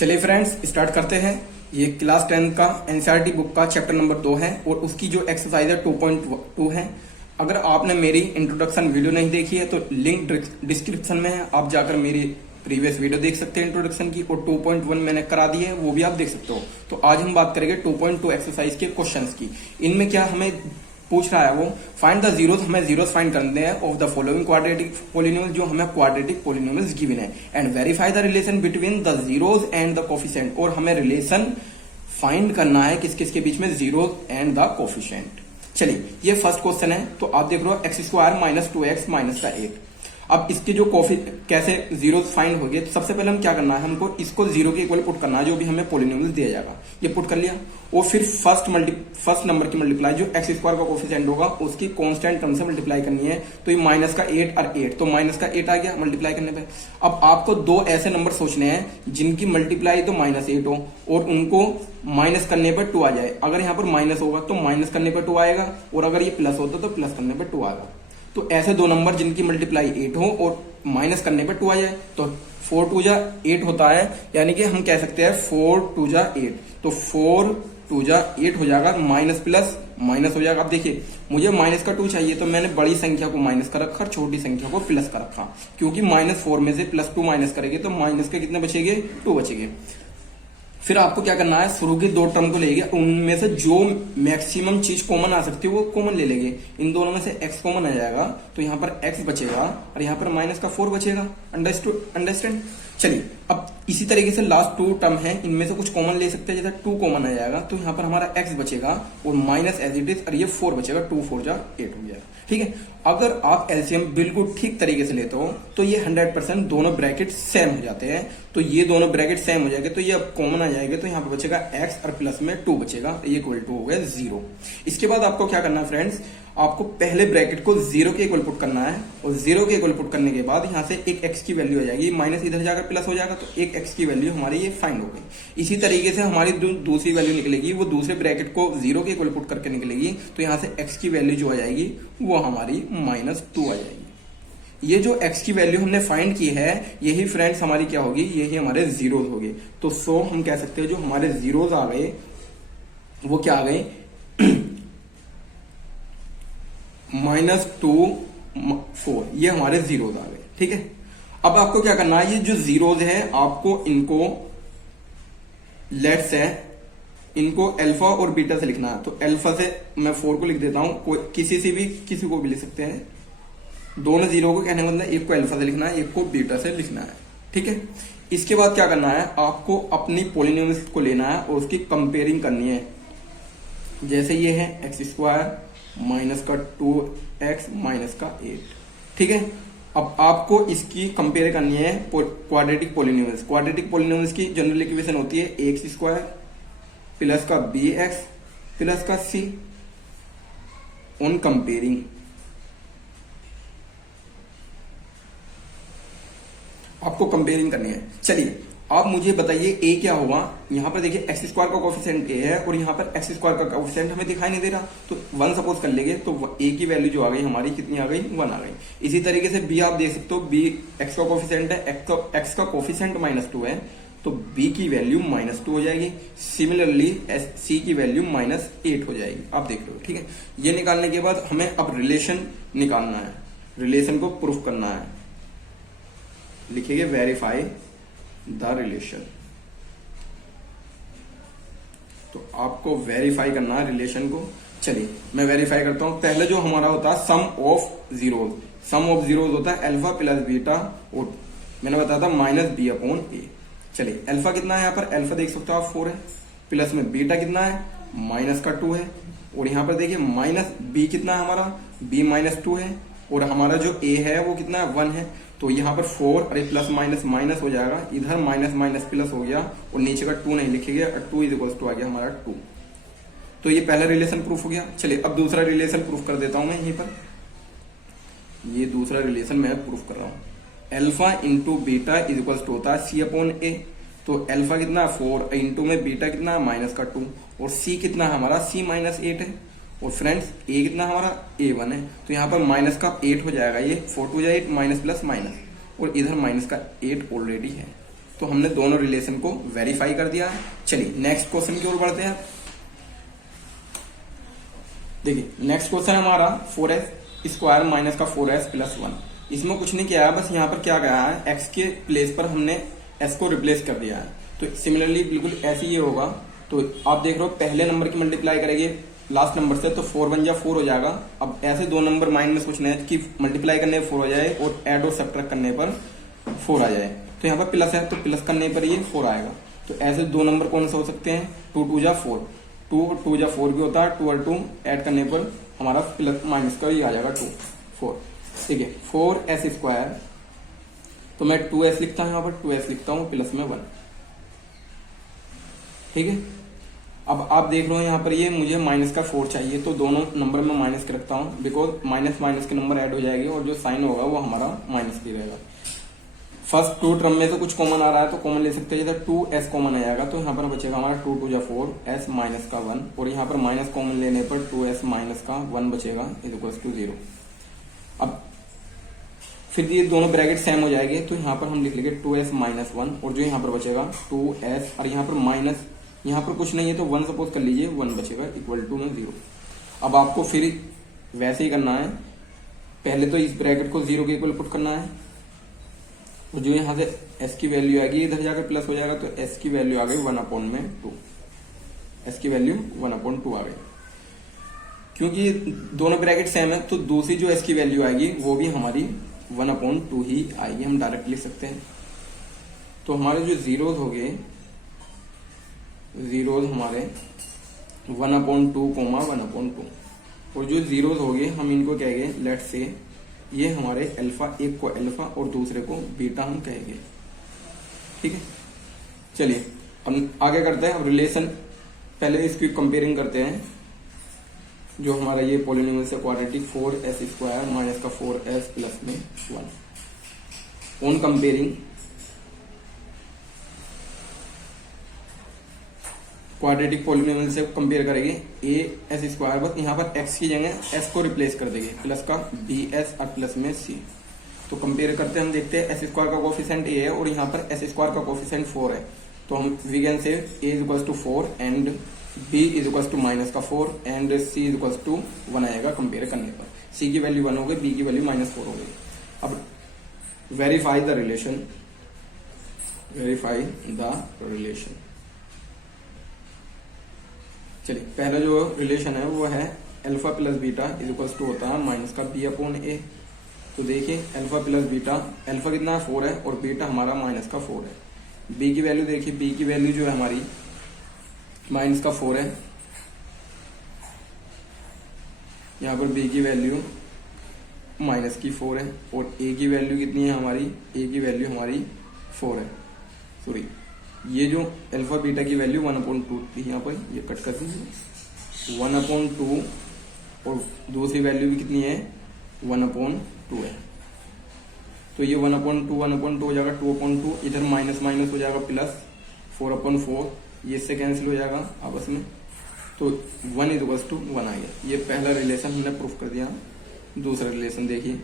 चलिए friends start करते हैं। ये क्लास 10 का एनसीईआरटी बुक का चैप्टर नंबर 2 है और उसकी जो एक्सरसाइज है 2.2 है। अगर आपने मेरी इंट्रोडक्शन वीडियो नहीं देखी है तो लिंक डिस्क्रिप्शन में है, आप जाकर मेरी प्रीवियस वीडियो देख सकते हैं इंट्रोडक्शन की, और 2.1 मैंने करा दी है, वो भी आप देख सकते हो। तो आज हम बात करेंगे 2.2 एक्सरसाइज के क्वेश्चंस की। इनमें क्या हमें पूछ रहा है, वो फाइंड द जीरोस, हमें जीरोस फाइंड करने हैं of the following quadratic polynomial, जो हमें क्वाड्रेटिक पोलिनोमियल्स गिवन है, and verify the relation between the zeros and the coefficient. और हमें रिलेशन फाइंड करना है किस किस के बीच में, जीरोस एंड द कोफिशिएंट। चलिए ये फर्स्ट क्वेश्चन है, तो आप देख रहे हो x square minus 2x minus का 1। अब इसके जो कैसे जीरो फाइंड हो गए, तो सबसे पहले हम क्या करना है, हमको इसको जीरो के इक्वल पुट करना है जो भी हमें पोलिनोमियल दिया जाएगा। ये पुट कर लिया, और फिर फर्स्ट नंबर की मल्टीप्लाई जो एक्स स्क्वायर का कोफिशिएंट होगा उसकी कांस्टेंट टर्म से मल्टीप्लाई करनी है। तो ये माइनस का 8 और 8, तो माइनस का 8 आ गया मल्टीप्लाई करने पे। अब आपको दो ऐसे नंबर सोचने हैं जिनकी मल्टीप्लाई तो -8 हो और उनको माइनस करने पर 2 आ जाए। अगर यहाँ पर माइनस होगा तो माइनस करने पर 2 आएगा, और अगर ये प्लस होता तो प्लस करने पर 2 आएगा। तो ऐसे दो नंबर जिनकी मल्टीप्लाई 8 हो और माइनस करने पर 2 आ जाए, तो 4 2 जा 8 होता है, यानी कि हम कह सकते हैं 4 2 जा 8। तो 4 2 जा 8 हो जाएगा, माइनस प्लस माइनस हो जाएगा। अब देखिए मुझे माइनस का 2 चाहिए, तो मैंने बड़ी संख्या को माइनस कर रखा, छोटी संख्या को प्लस कर रखा, क्योंकि -4 में से +2 माइनस करेंगे तो माइनस के कितने बचेंगे, 2 बचेंगे। फिर आपको क्या करना है, शुरू की दो टर्म को लेंगे, उनमें से जो मैक्सिमम चीज कॉमन आ सकती है वो कॉमन ले लेंगे। इन दोनों में से x कॉमन आ जाएगा, तो यहाँ पर x बचेगा और यहाँ पर माइनस का 4 बचेगा। अंडरस्टैंड। चलिए अब इसी तरीके से लास्ट 2 टर्म है, इनमें से कुछ कॉमन ले सकते हैं, जैसे 2 कॉमन आ जाएगा, तो यहाँ पर हमारा x बचेगा और माइनस एज इट इज, और ये 4 बचेगा, 2 4 जा 8 हो जाएगा। ठीक है, अगर आप एलसीएम बिल्कुल ठीक तरीके से लेते हो तो ये 100% दोनों ब्रैकेट सेम हो जाते हैं। तो ये दोनों ब्रैकेट सेम हो जाएंगे, तो ये अब कॉमन आ जाएंगे, तो यहाँ पे बचेगा x और प्लस में 2 बचेगा, ये इक्वल टू हो गया 0। इसके बाद आपको क्या करना है फ्रेंड्स, आपको पहले ब्रैकेट को 0 के इक्वल पुट करना है, और 0 के इक्वल पुट करने के बाद यहाँ से एक x की वैल्यू आ जाएगी, माइनस इधर जाकर प्लस हो जाएगा, तो एक x की वैल्यू हमारी ये फाइंड हो गई। इसी तरीके से हमारी दूसरी वैल्यू निकलेगी, वो दूसरे ब्रैकेट को 0 के इक्वल पुट करके निकलेगी, तो यहाँ से x की वैल्यू जो आ जाएगी वो हमारी -2 आ जाएगी। ये जो x की वैल्यू हमने फाइंड की है, यही फ्रेंड्स हमारी क्या होगी, यही हमारे जीरोज हो गए। तो हम कह सकते हैं जो हमारे जीरोज आ गए वो क्या आ गए, -2 4, ये हमारे जीरोज आ गए। ठीक है, अब आपको क्या करना है, ये जो जीरोज है आपको इनको लेट्स है इनको अल्फा और बीटा से लिखना है। तो अल्फा से मैं 4 को लिख देता हूं, किसी को भी लिख सकते हैं। दोनों जीरो को कहने का मतलब एक को अल्फा से लिखना है, एक को बीटा से लिखना है। ठीक है, इसके बाद क्या करना है, आपको अपनी पोलिनोमियल्स को लेना है और उसकी कंपेयरिंग करनी है। जैसे ये है एक्स स्क्वायर माइनस का 2x माइनस का 8। ठीक है, अब आपको इसकी कंपेयर करनी है क्वाड्रेटिक पोलिनोमियल्स। क्वाड्रेटिक पोलिनोमियल्स की जनरल इक्वेशन होती है एक्स स्क्वायर प्लस का bx प्लस का c ऑन कंपेयरिंग। आपको कंपेयरिंग करनी है। चलिए आप मुझे बताइए a क्या होगा। यहां पर देखिए एक्स स्क्वायर का कोफिशिएंट a है और यहां पर एक्स स्क्वायर का कोफिशिएंट हमें दिखाई नहीं दे रहा, तो 1 सपोज कर लेंगे, तो a की वैल्यू जो आ गई हमारी कितनी आ गई, 1 आ गई। इसी तरीके से b आप देख सकते हो, b x का कोफिशिएंट है, x का कोफिशिएंट -2 है, तो b की वैल्यू -2 हो जाएगी। सिमिलरली c की वैल्यू -8 हो जाएगी, आप देख रहे हो। ठीक है, ये निकालने के बाद हमें अब रिलेशन निकालना है, रिलेशन को प्रूफ करना है। लिखेंगे वेरीफाई द रिलेशन। तो आपको वेरीफाई करना है रिलेशन को। चलिए मैं वेरीफाई करता हूं। पहले जो हमारा होता है sum of zeros, sum of zeros होता है अल्फा प्लस बीटा, और मैंने बताया था -b/a। चलिए अल्फा कितना है, यहाँ पर अल्फा देख सकते हो आप 4 है, प्लस में बीटा कितना है, -2 है, और यहाँ पर देखिए माइनस b कितना है हमारा, b -2 है, और हमारा जो a है वो कितना है, 1 है। तो यहाँ पर 4 अरे प्लस माइनस माइनस हो जाएगा, इधर माइनस माइनस प्लस हो गया, और नीचे का 2 नहीं लिखेंगे, और 2 = आ गया हमारा 2। तो ये पहला रिलेशन प्रूफ हो गया। चलिए अब दूसरा रिलेशन प्रूफ कर देता हूं मैं यहीं पर। ये दूसरा रिलेशन मैं प्रूफ कर रहा हूं, अल्फा इंटू बीटा = होता है c/a। तो अल्फा कितना है 4, इंटू में बीटा कितना है -2, और c कितना है हमारा c-8 है, और फ्रेंड्स a कितना हमारा a1 है। तो यहाँ पर माइनस का 8 हो जाएगा, ये 4 2 8 माइनस प्लस माइनस, और इधर माइनस का 8 ऑलरेडी है। तो हमने दोनों रिलेशन को वेरीफाई कर दिया है। चलिए नेक्स्ट क्वेश्चन की ओर बढ़ते हैं। देखिए नेक्स्ट क्वेश्चन हमारा 4s² माइनस का 4s प्लस 1। इसमें कुछ नहीं किया है, बस यहाँ पर क्या गया है, x के प्लेस पर हमने s को रिप्लेस कर दिया है। तो सिमिलरली बिल्कुल ऐसे ही होगा। तो आप देख रहे हो पहले नंबर की मल्टीप्लाई करेंगे लास्ट नंबर से तो 4 बन जा 4 हो जाएगा। अब ऐसे दो नंबर माइंड में सोचना है कि मल्टीप्लाई करने पर 4 हो जाए और ऐड और सब्ट्रैक्ट करने पर 4 आ जाए। तो यहाँ पर प्लस है तो प्लस करने पर ये 4 आएगा। तो ऐसे दो नंबर कौन से हो सकते हैं, 2 2 जा 4, 2 2 जा 4 भी होता है, 2 और 2 ऐड करने पर हमारा प्लस माइनस का ये आ जाएगा 2 4। ठीक है 4s², तो मैं 2s लिखता हूँ, यहाँ पर 2s लिखता हूँ प्लस में 1। ठीक है अब आप देख रहे हो यहाँ पर ये मुझे माइनस का 4 चाहिए, तो दोनों नंबर में माइनस के रखता हूँ, बिकॉज माइनस माइनस के नंबर ऐड हो जाएंगे और जो साइन होगा वो हमारा माइनस भी रहेगा। फर्स्ट 2 टर्म में से कुछ कॉमन आ रहा है तो कॉमन ले सकते हैं, जैसे 2s कॉमन आ जाएगा तो यहाँ पर बचेगा हमारा 2 2 जा 4 s माइनस का 1, और यहाँ पर माइनस कॉमन लेने पर 2s माइनस का 1 बचेगा इज इक्वल टू 0। अब फिर ये दोनों ब्रैकेट सेम हो जाएंगे तो यहाँ पर हम लिख लेंगे 2s माइनस 1, और जो यहाँ पर बचेगा 2s, और यहाँ पर माइनस, यहाँ पर कुछ नहीं है तो 1 सपोज कर लीजिए, 1 बचेगा इक्वल टू में 0। अब आपको फिर वैसे ही करना है, पहले तो इस ब्रैकेट को 0 के इक्वल पुट करना है, और जो यहाँ से s की वैल्यू आएगी इधर जाकर प्लस हो जाएगा, तो s की वैल्यू आ गई 1/2, s की वैल्यू 1/2 आ गई। क्योंकि दोनों ब्रैकेट सेम है तो दूसरी जो s की वैल्यू आएगी वो भी हमारी 1/2 ही आएगी, हम डायरेक्ट लिख सकते हैं। तो हमारे जो जीरोज हो गए, जीरोज हमारे 1/2, 1/2, और जो जीरोज हो गए हम इनको कहेंगे लेट से ये हमारे अल्फा, एक को अल्फा और दूसरे को बीटा हम कहेंगे। ठीक है चलिए अब आगे करते हैं। अब रिलेशन पहले इसकी कंपेयरिंग करते हैं। जो हमारा ये पॉलिनोमियल से क्वाड्रेटिक 4s² माइनस का 4s प्लस में 1 ऑन कंपेयरिंग क्वाड्रेटिक पॉलिनोमियल से कंपेयर करेंगे as², बस यहाँ पर x की जगह s को रिप्लेस कर देंगे, प्लस का bs और प्लस में c। तो कंपेयर करते हैं, हम देखते हैं s² का कोफिशिएंट a है और यहाँ पर s² का कोफिशिएंट 4 है, तो हम we can say a = 4 and b = minus का 4 एंड c = 1 आएगा। कंपेयर करने पर c की वैल्यू 1 हो गई, b की वैल्यू -4 हो गई। अब verify the relation, verify the relation. चलिए पहला जो रिलेशन है वो है alpha plus beta is equal to होता है माइनस का b/a। तो देखिए अल्फा प्लस बीटा, अल्फा कितना है 4 है और बीटा हमारा माइनस का 4 है। b की वैल्यू देखिए, b की वैल्यू जो है हमारी माइनस का 4 है, यहाँ पर b की वैल्यू माइनस की 4 है, और a की वैल्यू कितनी है हमारी, a की वैल्यू हमारी 4 है। सॉरी ये जो अल्फा बीटा की वैल्यू 1/2 थी, यहाँ पर ये कट कर दीजिए 1/2, और दूसरी वैल्यू भी कितनी है 1/2 है। तो ये 1/2 हो जाएगा 2/2, इधर माइनस माइनस हो जाएगा प्लस 4/4, ये इससे कैंसिल हो जाएगा आपस में, तो 1 = 1 आ गया। ये पहला रिलेशन हमने प्रूफ कर दिया। दूसरा रिलेशन देखिए,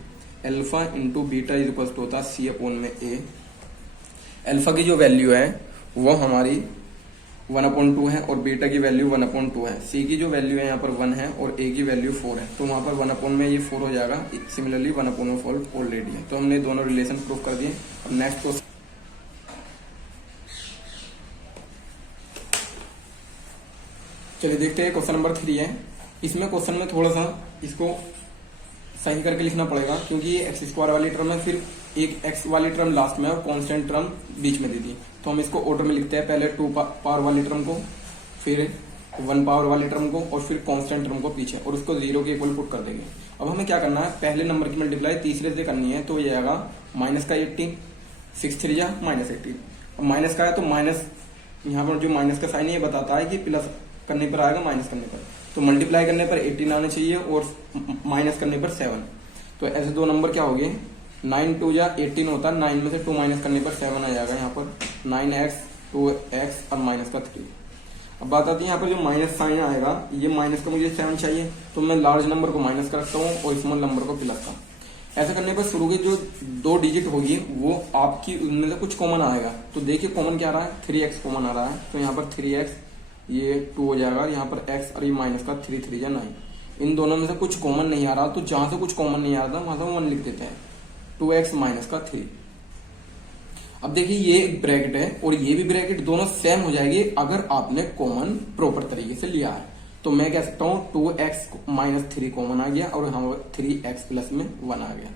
alpha into beta is equal to होता है c/a। अल्फा की जो वैल्यू है वो हमारी 1/2 है और बीटा की वैल्यू 1/2 है। सी की जो वैल्यू है यहाँ पर 1 है और ए की वैल्यू 4 है, तो वहां पर 1/, में ये 4 हो जाएगा। सिमिलरली 1/4 ऑलरेडी है, तो हमने दोनों रिलेशन प्रूफ कर दिए। अब नेक्स्ट क्वेश्चन, चलिए देखते हैं क्वेश्चन नंबर 3 है। इसमें क्वेश्चन में थोड़ा सा इसको सही करके लिखना पड़ेगा, क्योंकि ये x² वाली टर्म है, फिर एक x वाली टर्म लास्ट में और कांस्टेंट टर्म बीच में दे दी। तो हम इसको ऑर्डर में लिखते हैं, पहले 2 पावर वाली टर्म को, फिर 1 पावर वाली टर्म को, और फिर कांस्टेंट टर्म को पीछे, और उसको 0 के इक्वल पुट कर देंगे। अब हमें क्या करना है, पहले नंबर की मल्टीप्लाई तीसरे से करनी है, तो ये आएगा माइनस का 18, 6 3 जा -18। अब माइनस का है तो माइनस, यहाँ पर जो माइनस का साइन है ये बताता है कि प्लस करने पर आएगा माइनस करने पर, तो मल्टीप्लाई करने पर 18 आना चाहिए और माइनस करने पर 7। तो ऐसे दो नंबर क्या हो गए, 9 2 जा 18 होता है, 9 में से 2 माइनस करने पर 7 आ जाएगा। यहाँ पर 9x 2x और माइनस का 3। अब बात आती है यहाँ पर जो माइनस साइन आएगा, ये माइनस का मुझे 7 चाहिए, तो मैं लार्ज नंबर को माइनस कर सकता हूँ और स्मॉल नंबर को प्लस का। ऐसा करने पर शुरू की जो 2 डिजिट होगी वो आपकी उनमें से कुछ कॉमन आएगा। तो देखिए कॉमन क्या आ रहा है, 3x कॉमन आ रहा है। तो यहाँ पर 3x, ये 2 हो जाएगा, यहाँ पर x और ये माइनस का 3 3 या 9। इन दोनों में से कुछ कॉमन नहीं आ रहा, तो जहां से कुछ कॉमन नहीं आ रहा वहां से 1 लिख देते हैं। 2x माइनस का 3। अब देखिए ये एक ब्रैकेट है और ये भी ब्रैकेट, दोनों सेम हो जाएगी अगर आपने कॉमन प्रॉपर तरीके से लिया है। तो मैं कह सकता हूं 2x माइनस 3 कॉमन आ गया और यहाँ 3x प्लस में 1 आ गया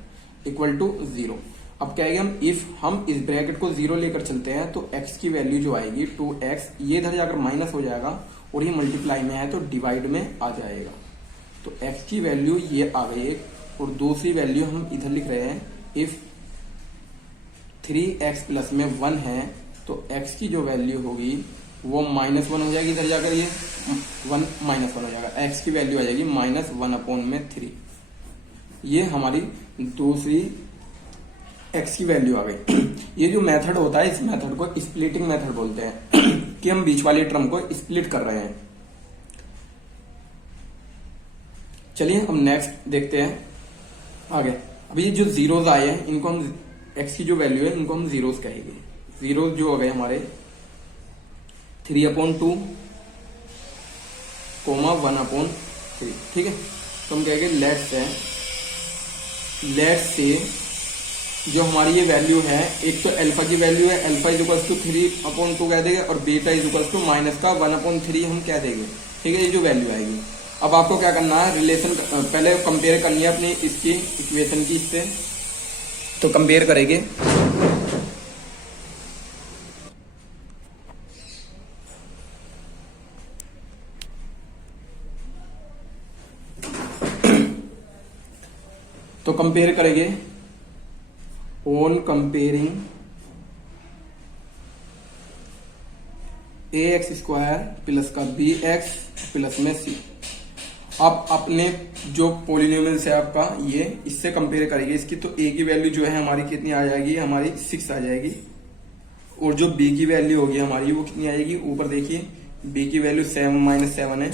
इक्वल टू 0। अब कहेंगे हम इफ हम इस ब्रैकेट को 0 लेकर चलते हैं तो x की वैल्यू जो आएगी 2x, ये इधर जाकर माइनस हो जाएगा और ये मल्टीप्लाई में है तो डिवाइड में आ जाएगा। तो x की वैल्यू ये आ गई एक, और दूसरी वैल्यू हम इधर लिख रहे हैं इफ 3x प्लस में 1 है तो x की जो वैल्यू होगी वो -1 हो जाएगी, इधर जाकर ये 1 -1 हो जाएगा। x की वैल्यू आ जाएगी -1/3। ये हमारी दूसरी x की वैल्यू आ गई। ये जो मेथड होता है इस मेथड को स्प्लिटिंग मेथड बोलते हैं कि हम बीच वाली टर्म को स्प्लिट कर रहे हैं। चलिए हम नेक्स्ट देखते हैं आगे। अभी ये जो जीरोस आए हैं इनको हम x की जो वैल्यू है इनको हम जीरोस कहेंगे। जीरोस जो हो गए हमारे 3/2 कोमा 1/3, ठीक है। तो हम कहेंगे लेट्स से जो हमारी ये वैल्यू है, एक तो अल्फा की वैल्यू है, अल्फा इज इक्वल टू 3/2 कह देंगे और beta is equal to minus का 1/3 हम कह देंगे, ठीक है। ये जो वैल्यू आएगी, अब आपको क्या करना है, रिलेशन पहले कंपेयर करनी है अपनी इसकी इक्वेशन की इससे। तो कंपेयर करेंगे तो कंपेयर करेंगे ऑन कंपेयरिंग ax² प्लस का bx प्लस में c। आप अपने जो पॉलिनोमियल्स है आपका ये, इससे कंपेयर करेंगे इसकी। तो a की वैल्यू जो है हमारी कितनी आ जाएगी, हमारी 6 आ जाएगी, और जो b की वैल्यू होगी हमारी वो कितनी आएगी, ऊपर देखिए b की वैल्यू 7 है,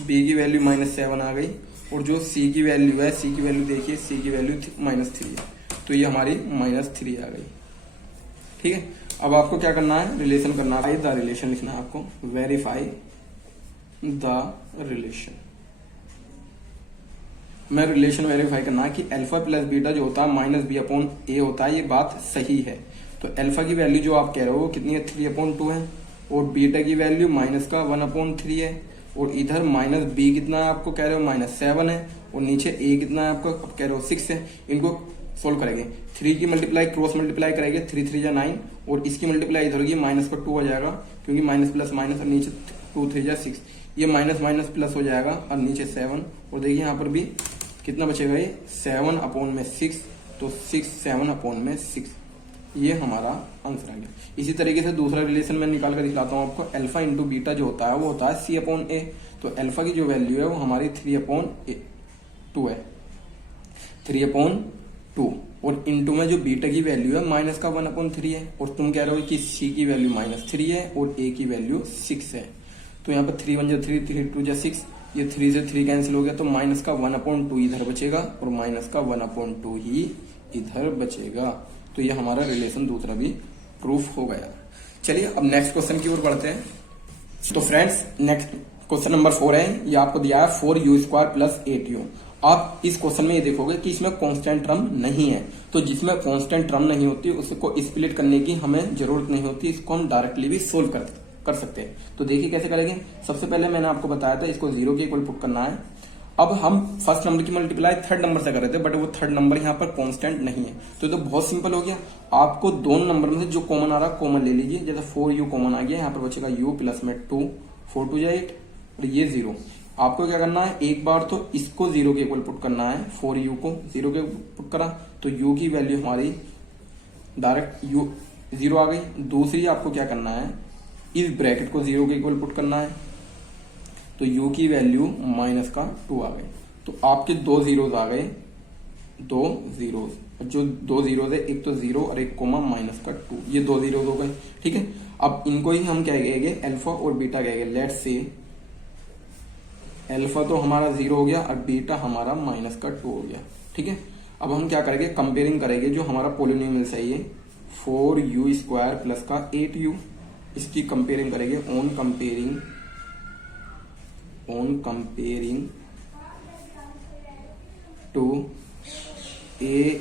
b की वैल्यू -7 आ गई, और जो c की वैल्यू है, c की वैल्यू देखिए, c की वैल्यू -3 है, तो ये हमारी -3 आ गई, ठीक है। अब आपको क्या करना है, रिलेशन करना है, द रिलेशन लिखना है आपको, वेरीफाई द रिलेशन। मैं रिलेशन वेरीफाई करना है कि अल्फा प्लस बीटा जो होता है -b/a होता है, ये बात सही है। तो अल्फा की वैल्यू जो आप कह रहे हो कितनी है, 3/2 है, और बीटा की वैल्यू माइनस का 1/3 है, और इधर -b कितना है आपको कह रहे हो -7 है, और नीचे a कितना है आपको कह रहे हो 6 है। इनको सोल्व करेंगे, 3 की मल्टीप्लाई क्रॉस मल्टीप्लाई करेंगे, 3 3 या 9, और इसकी मल्टीप्लाई इधर होगी -2 हो जाएगा, क्योंकि माइनस प्लस माइनस, और नीचे 2 3 या 6, ये माइनस माइनस प्लस हो जाएगा, और नीचे 7, और देखिए यहाँ पर भी कितना बचेगा, ये 7/6, तो 7/6, ये हमारा आंसर आ गया। इसी तरीके से दूसरा रिलेशन मैं निकाल कर दिखलाता हूँ आपको। अल्फा इंटू बीटा जो होता है वो होता है c/a। तो अल्फा की जो वैल्यू है वो हमारी 3/2 है, 3/2, और इंटू में जो बीटा की वैल्यू है माइनस का 1/3 है, और तुम कह रहे हो कि c की वैल्यू -3 है और a की वैल्यू 6 है। तो यहाँ पर 3 1 जा 3, 3 2 जा 6, ये 3 से 3 कैंसिल हो गया, तो माइनस का 1/2 इधर बचेगा और माइनस का 1/2 ही इधर बचेगा। तो ये हमारा रिलेशन दूसरा भी प्रूफ हो गया। चलिए अब नेक्स्ट क्वेश्चन की ओर बढ़ते हैं। तो फ्रेंड्स नेक्स्ट क्वेश्चन नंबर 4 है, ये आपको दिया है 4u² प्लस 8u। आप इस क्वेश्चन में ये देखोगे कि इसमें कांस्टेंट टर्म नहीं है, तो जिसमें कांस्टेंट टर्म नहीं होती उसको स्प्लिट करने की हमें जरूरत नहीं होती, इसको हम डायरेक्टली भी सोल्व कर सकते हैं। तो देखिए कैसे करेंगे। सबसे पहले मैंने आपको बताया था इसको 0 के इक्वल पुट करना है। अब हम फर्स्ट नंबर की मल्टीप्लाई थर्ड नंबर से कर रहे थे, बट वो थर्ड नंबर यहाँ पर कांस्टेंट नहीं है, तो ये तो बहुत सिंपल हो गया। आपको दोनों नंबर में से जो कॉमन आ रहा है कॉमन ले लीजिए। जैसे 4u कॉमन आ गया, यहाँ पर बचेगा u प्लस में 2, 4 2 जा 8, और ये 0। आपको क्या करना है, एक बार तो इसको 0 के इक्वल पुट करना है, 4u को 0 के पुट करा तो u की वैल्यू हमारी डायरेक्ट 0 आ गई। दूसरी आपको क्या करना है, इस ब्रैकेट को 0 के इक्वल पुट करना है, तो u की वैल्यू -2 आ गई। तो आपके 2 जीरोस आ गए, 2 जीरोस, जो 2 जीरोस है, एक तो 0 और एक कोमा -2, ये 2 जीरोस हो गए, ठीक है। अब इनको ही हम क्या कहेंगे, अल्फा और बीटा कहेंगे। लेट्स से अल्फा तो हमारा 0 हो गया और बीटा हमारा -2 हो गया, ठीक है। अब हम क्या करेंगे, कंपेयरिंग करेंगे जो हमारा पोलिनोमियल्स है ये 4u² प्लस का 8u, इसकी कंपेयरिंग करेंगे on comparing to a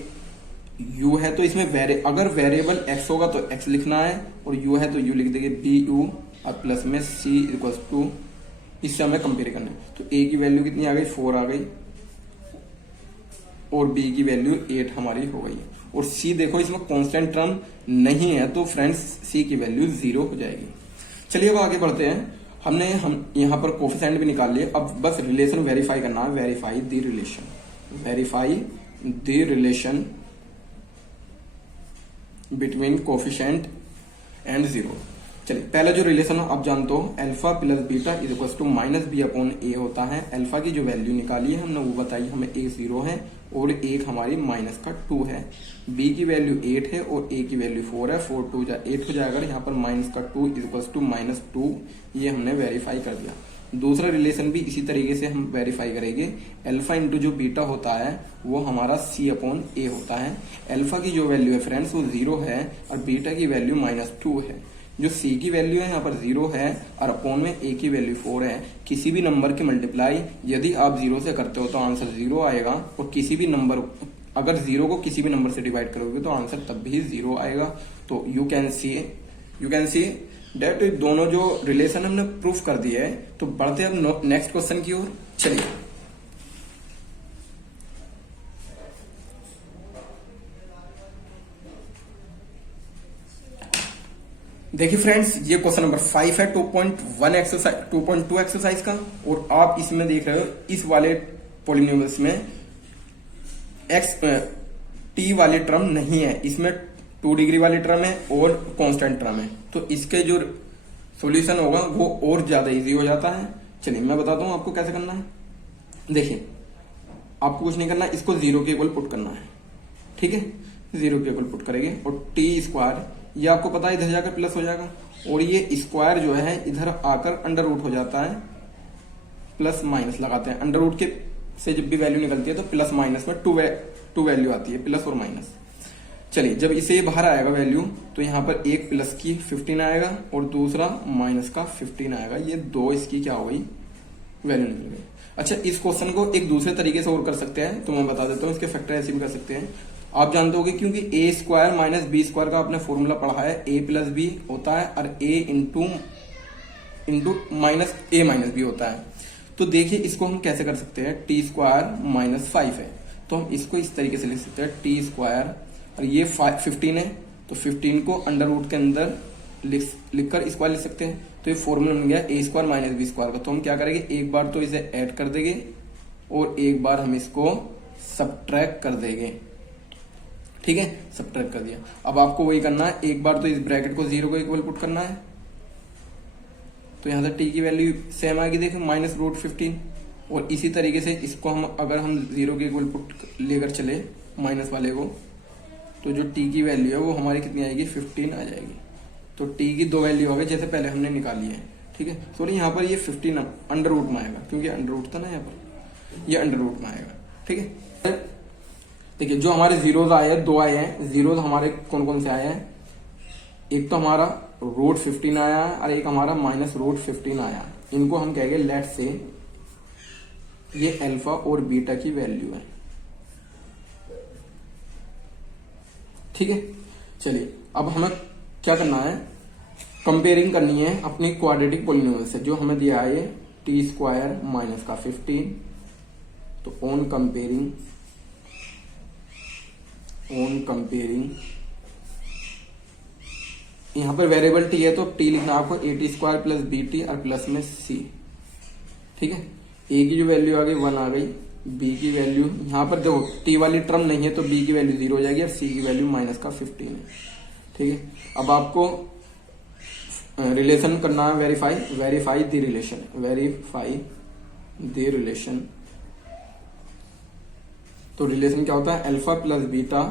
u है तो इसमें अगर वेरिएबल x होगा तो x लिखना है और u है तो u लिख देंगे bu और प्लस में c इक्वल्स टू, इससे हमें कंपेयर करना है। तो a की वैल्यू कितनी आ गई, 4 आ गई और b की वैल्यू 8 हमारी हो गई। और c देखो इसमें कांस्टेंट टर्म नहीं है तो फ्रेंड्स c की वैल्यू 0 हो जाएगी। चलिए अब आगे बढ़ते हैं। हम यहाँ पर कोफिशिएंट भी निकाल लिए, अब बस रिलेशन वेरीफाई करना है। Verify the relation between coefficient and 0। चलिए पहले जो रिलेशन आप जानते हो, alpha plus beta is equal to minus B upon A होता है। अल्फा की जो वैल्यू निकाली है हमने वो बताई, हमें ए 0 है और एक हमारी माइनस का 2 है। बी की वैल्यू 8 है और ए की वैल्यू 4 है, 4 2 8 हो जाएगा। यहाँ पर माइनस का 2 इज इक्वल टू माइनस 2, ये हमने वेरीफाई कर दिया। दूसरा रिलेशन भी इसी तरीके से हम वेरीफाई करेंगे। अल्फा इंटू जो बीटा होता है वो हमारा सी अपॉन ए होता है। अल्फा की जो वैल्यू है फ्रेंड्स वो 0 है और बीटा की वैल्यू माइनस 2 है। जो सी की वैल्यू है यहाँ पर 0 है और अपॉन में ए की वैल्यू 4 है। किसी भी नंबर की मल्टीप्लाई यदि आप 0 से करते हो तो आंसर 0 आएगा, और किसी भी नंबर अगर 0 को किसी भी नंबर से डिवाइड करोगे तो आंसर तब भी 0 आएगा। तो यू कैन सी डेट दोनों जो रिलेशन हमने प्रूफ कर दिया है। तो बढ़ते हैं अब नेक्स्ट क्वेश्चन की ओर। चलिए देखिए फ्रेंड्स, ये क्वेश्चन नंबर 5 है 2.2 एक्सरसाइज का, और आप इसमें देख रहे हो इस वाले पॉलिनोमियल्स में टी वाली टर्म नहीं है, इसमें 2 डिग्री वाली टर्म है और कांस्टेंट टर्म है। तो इसके जो सॉल्यूशन होगा वो और ज्यादा इजी हो जाता है। चलिए मैं बताता हूं आपको कैसे करना है। देखिए आपको कुछ नहीं करना, इसको 0 के इक्वल पुट करना है, ठीक है। 0 के इक्वल पुट करेंगे और टी स्क्वायर, ये आपको पता है इधर जाकर प्लस हो जाएगा, और ये स्क्वायर जो है इधर आकर अंडर रूट हो जाता है। प्लस माइनस लगाते हैं, अंडर रूट के से जब भी वैल्यू निकलती है तो प्लस माइनस में टू वैल्यू आती है, प्लस और माइनस। चलिए जब इसे ये बाहर आएगा वैल्यू तो यहाँ पर एक प्लस की 15 आएगा और दूसरा माइनस का 15 आएगा। ये दो इसकी क्या हो गई, वैल्यू निकल गई। अच्छा, इस क्वेश्चन को एक दूसरे तरीके से और कर सकते हैं, तो मैं बता देता हूँ। इसके फैक्टर ऐसे भी कर सकते हैं। आप जानते होगे क्योंकि ए स्क्वायर माइनस बी स्क्वायर का आपने फॉर्मूला पढ़ा है, ए प्लस बी होता है और ए इंटू माइनस ए माइनस बी होता है। तो देखिए इसको हम कैसे कर सकते हैं, टी स्क्वायर माइनस 5 है तो हम इसको इस तरीके से लिख सकते हैं टी स्क्वायर, और ये 15 है तो 15 को अंडर रूट के अंदर लिखकर स्क्वायर लिख सकते हैं। तो ये फॉर्मूला बन गया ए स्क्वायर माइनस बी स्क्वायर का। तो हम क्या करेंगे, एक बार तो इसे ऐड कर देंगे और एक बार हम इसको सब्ट्रैक्ट कर देंगे, ठीक है। सब्ट्रैक्ट कर दिया। अब आपको वही करना है, एक बार तो इस ब्रैकेट को 0 को इक्वल पुट करना है, तो यहां से टी की वैल्यू सेम आएगी, देखो माइनस रूट 15। और इसी तरीके से इसको हम अगर हम 0 के इक्वल पुट लेकर चले माइनस वाले को, तो जो टी की वैल्यू है वो हमारी कितनी आएगी, 15 आ जाएगी। तो टी की 2 वैल्यू हो गई जैसे पहले हमने निकाली है, ठीक है। सॉरी यहाँ पर ये 15 अंडर रूट में आएगा, क्योंकि अंडर रूट था ना यहाँ पर, ये अंडर रूट में आएगा, ठीक है। देखिए जो हमारे जीरोज आए हैं, 2 आए हैं जीरोज हमारे, कौन कौन से आए हैं, एक तो हमारा रूट 15 आया और एक हमारा माइनस रूट 15 आया। इनको हम कहेंगे लेट से ये अल्फा और बीटा की वैल्यू है, ठीक है। चलिए अब हमें क्या करना है, कंपेयरिंग करनी है अपनी क्वाड्रेटिक पॉलिनोमियल से। जो हमें दिया है टी स्क्वायर माइनस का 15, तो ऑन कंपेयरिंग यहां पर वेरिएबल टी है तो टी लिखना आपको a t square plus b t और प्लस में सी, ठीक है। ए की जो वैल्यू आ गई 1 आ गई, बी की वैल्यू यहां पर देखो टी वाली टर्म नहीं है तो बी की वैल्यू 0 हो जाएगी और सी की वैल्यू माइनस का 15 है, ठीक है। अब आपको रिलेशन करना है, वेरीफाई द रिलेशन। तो रिलेशन क्या होता है, alpha plus beta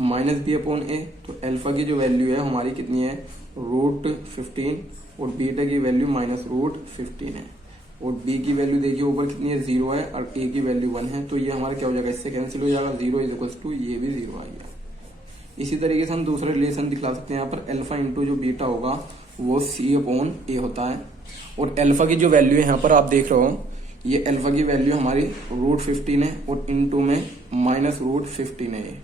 minus B upon A. तो अल्फा की जो वैल्यू है हमारी कितनी है, रूट 15, और बीटा की वैल्यू माइनस रूट 15 है। और बी की वैल्यू देखिए ऊपर कितनी है, 0 है, और ए की वैल्यू 1 है, तो ये हमारा क्या हो जाएगा, इससे कैंसिल हो जाएगा, 0 इज इक्वल टू ये भी 0 आ गया। इसी तरीके से हम दूसरा रिलेशन दिखला सकते हैं। यहाँ पर अल्फा इंटू जो बीटा होगा वो सी अपॉन ए होता है, और अल्फा की जो वैल्यू है यहाँ पर आप देख रहे हो, ये अल्फा की वैल्यू हमारी √15 है और इनटू में -√15 है।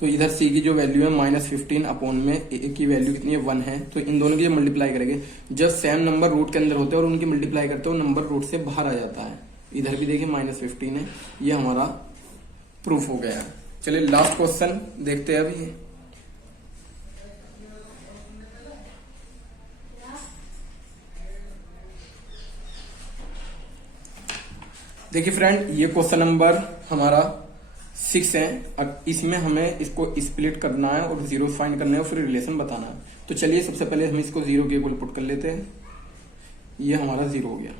तो इधर सी की जो वैल्यू है -15 अपॉन में ए की वैल्यू कितनी है, 1 है। तो इन दोनों की जब मल्टीप्लाई करेंगे, जब सेम नंबर रूट के अंदर होते हैं और उनकी मल्टीप्लाई करते हो, नंबर रूट से बाहर आ जाता है। इधर भी देखिए -15 है, ये हमारा प्रूफ हो गया है। चलिए लास्ट क्वेश्चन देखते हैं अभी। देखिए फ्रेंड, ये क्वेश्चन नंबर हमारा 6 है। अब इसमें हमें इसको स्प्लिट करना है और जीरो फाइंड करना है और फिर रिलेशन बताना है। तो चलिए सबसे पहले हम इसको 0 के इक्वल पुट कर लेते हैं। ये हमारा 0 हो गया।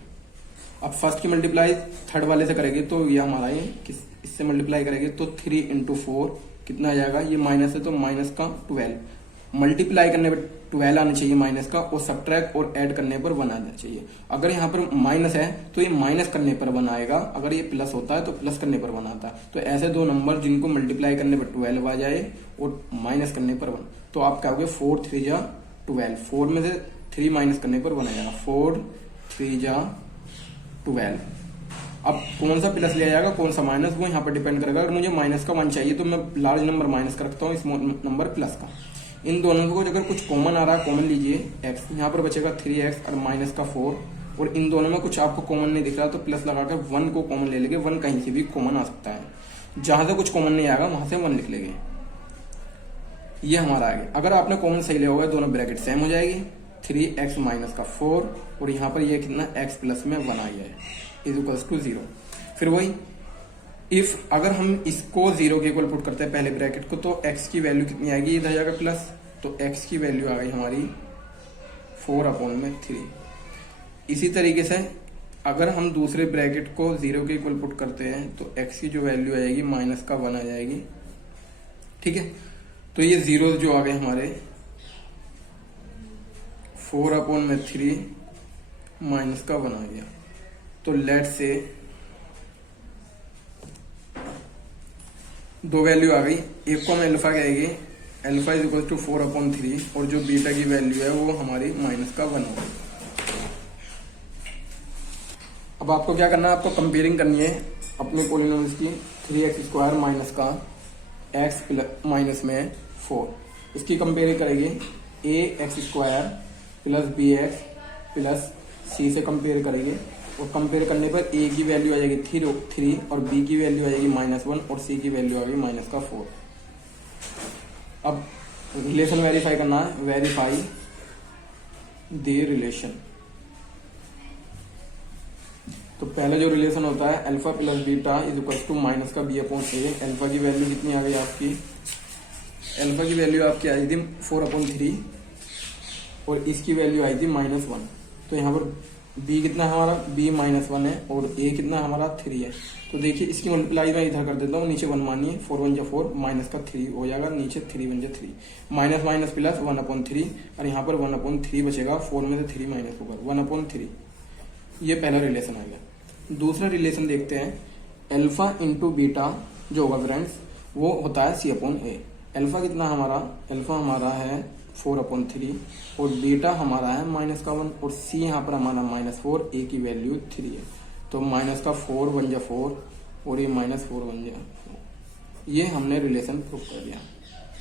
अब फर्स्ट की मल्टीप्लाई थर्ड वाले से करेंगे तो ये हमारा ये इससे मल्टीप्लाई करेंगे तो 3 × 4 कितना आ जाएगा, ये माइनस है तो माइनस का 12, मल्टीप्लाई करने पर 12 आना चाहिए माइनस का, और सब्ट्रैक्ट और ऐड करने पर 1 आना चाहिए। अगर यहाँ पर माइनस है तो ये माइनस करने पर 1 आएगा, अगर ये प्लस होता है तो प्लस करने पर 1 आता है। तो ऐसे दो नंबर जिनको मल्टीप्लाई करने पर 12 आ जाए और माइनस करने पर 1, तो आप क्या होगे 4 3 जा 12, 4 में से 3 माइनस करने पर 1 आ जाएगा, 4 3 जा 12। अब कौन सा प्लस लिया जाएगा कौन सा माइनस, वो यहाँ पर डिपेंड करेगा। अगर मुझे माइनस का 1 चाहिए तो मैं लार्ज नंबर माइनस कर रखता हूँ, स्मॉल नंबर प्लस का। इन दोनों को अगर कुछ कॉमन आ रहा है, कॉमन लीजिए x, यहाँ पर बचेगा 3x और माइनस का 4, और इन दोनों में कुछ आपको कॉमन नहीं दिख रहा तो प्लस लगाकर 1 को कॉमन ले लेंगे। 1 कहीं से भी कॉमन आ सकता है, जहां से कुछ कॉमन नहीं आएगा वहां से 1 लिख लेंगे। ये हमारा आ गया। अगर आपने कॉमन सही लिया होगा दोनों ब्रैकेट सेम हो जाएगी, 3x माइनस का 4, और यहाँ पर ये कितना x प्लस में 1 आ गया है, इज इक्वल्स टू 0। फिर वही इफ अगर हम इसको 0 के इक्वल पुट करते हैं पहले ब्रैकेट को, तो x की वैल्यू कितनी आएगी, इधर जाएगा प्लस, तो x की वैल्यू आ गई हमारी 4/3। इसी तरीके से अगर हम दूसरे ब्रैकेट को 0 के इक्वल पुट करते हैं तो x की जो वैल्यू आएगी माइनस का 1 आ जाएगी। ठीक है, तो ये 0 जो आ गए हमारे 4/3 माइनस का 1 आ गया। तो लेट से दो वैल्यू आ गई, एक को हम अल्फा कहेंगे, अल्फा इज इक्वल टू 4/3, और जो बीटा की वैल्यू है वो हमारी माइनस का 1 हो गई। अब आपको क्या करना है, आपको कंपेयरिंग करनी है अपने पॉलिनोमियल्स की। 3x² माइनस का x माइनस में 4, इसकी कंपेयरिंग करेंगे ax² plus bx plus c से कंपेयर करेंगे, और कंपेयर करने पर a की वैल्यू आ जाएगी 3 और b की वैल्यू आ जाएगी -1 और c की वैल्यू आ जाएगी -4। अब रिलेशन वेरीफाई करना है, वेरीफाई द रिलेशन। तो पहले जो रिलेशन होता है alpha plus beta is equal to minus का b/a। अल्फा की वैल्यू कितनी आ गई आपकी, अल्फा की वैल्यू आपकी आई थी 4/3 और इसकी वैल्यू आई थी -1। तो यहाँ पर b कितना हमारा, b -1 है और a कितना हमारा 3 है। तो देखिए इसकी मल्टीप्लाई मैं इधर कर देता हूँ, नीचे 1 मानिए, 4 1 जा 4 माइनस का 3 हो जाएगा, नीचे 3 1 जा 3, माइनस माइनस प्लस 1/3, और यहाँ पर 1/3 बचेगा, 4 में से 3 माइनस होगा 1/3। ये पहला रिलेशन आ गया। दूसरा रिलेशन देखते हैं, अल्फा इंटू बीटा जो होगा फ्रेंड्स वो होता है c/a। अल्फा कितना हमारा, अल्फा हमारा है 4/3 और बीटा हमारा है माइनस का 1, और c यहाँ पर हमारा -4, a की वैल्यू 3 है। तो माइनस का 4 1 जा 4 और ये -4 1 जा 4, ये हमने रिलेशन प्रूव कर दिया।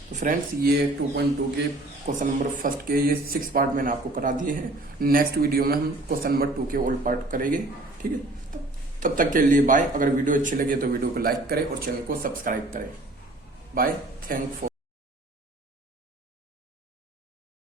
तो फ्रेंड्स ये 2.2 के क्वेश्चन नंबर फर्स्ट के ये 6 पार्ट मैंने आपको करा दिए हैं। नेक्स्ट वीडियो में हम क्वेश्चन नंबर 2 के ओल्ड पार्ट करेंगे। ठीक है, तब तक के लिए बाय। अगर वीडियो अच्छी लगे तो वीडियो को लाइक करें और चैनल को सब्सक्राइब करें। Bye, thank for